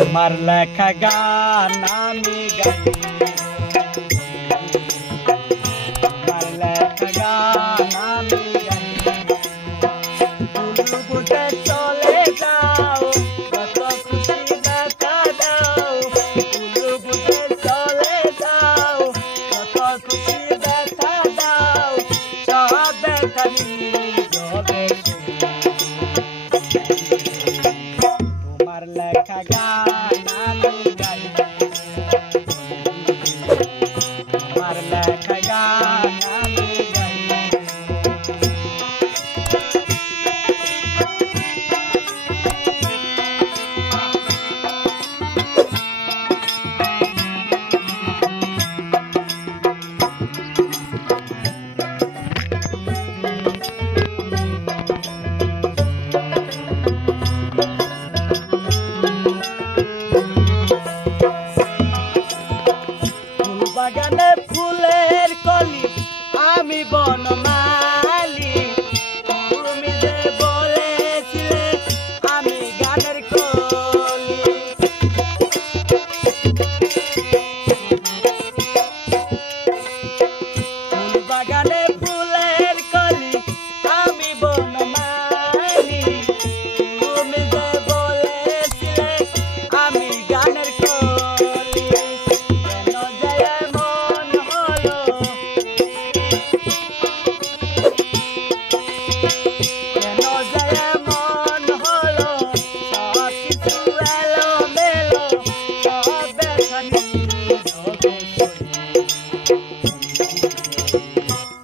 তোমার লেখা গান আমি গাই, তোমার লেখা গান আমি গাই। ভুল বুঝে চলে যাও, কত খুশি দেখা দাও। ভুল বুঝে চলে যাও, কত খুশি দেখা দাও। সব দেখানি রবে তোমার লেখা গান আমি গাই, তোমার লেখা গান আমি গাই। বাগানে ফুলের কলি আমি বনমালী, তুমি যে বলেছিলে আমি গানের কলি। ফুল বাগানে ফুলের কলি আমি বনমালী, তুমি যে বলেছিলে আমি গানের কলি।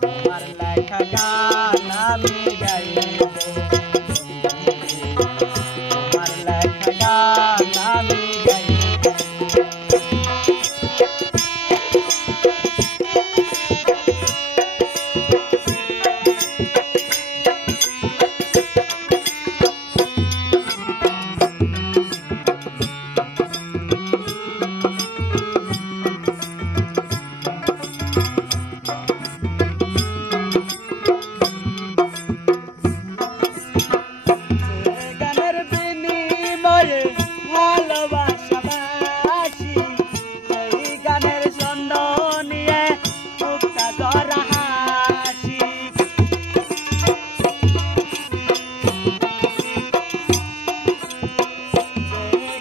তোমার লেখা গান আমি গাইব, তোমার লেখা গান আমি গাইব। ভালোবাসাবাসি এই গানের ছন্দ নিয়ে মুক্তা ধরা হাসি।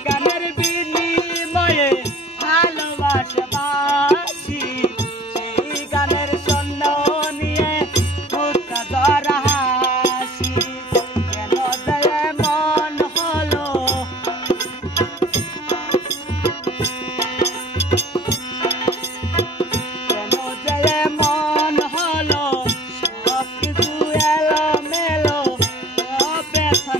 গানের বিনিময়ে ভালোবাসাবাসি সেই গানের ছন্দ নিয়ে মুক্তা ধরা হাসি। কেন যায় মন হলো মন হলো সব কিছু এলো মেলো, সব ব্যথা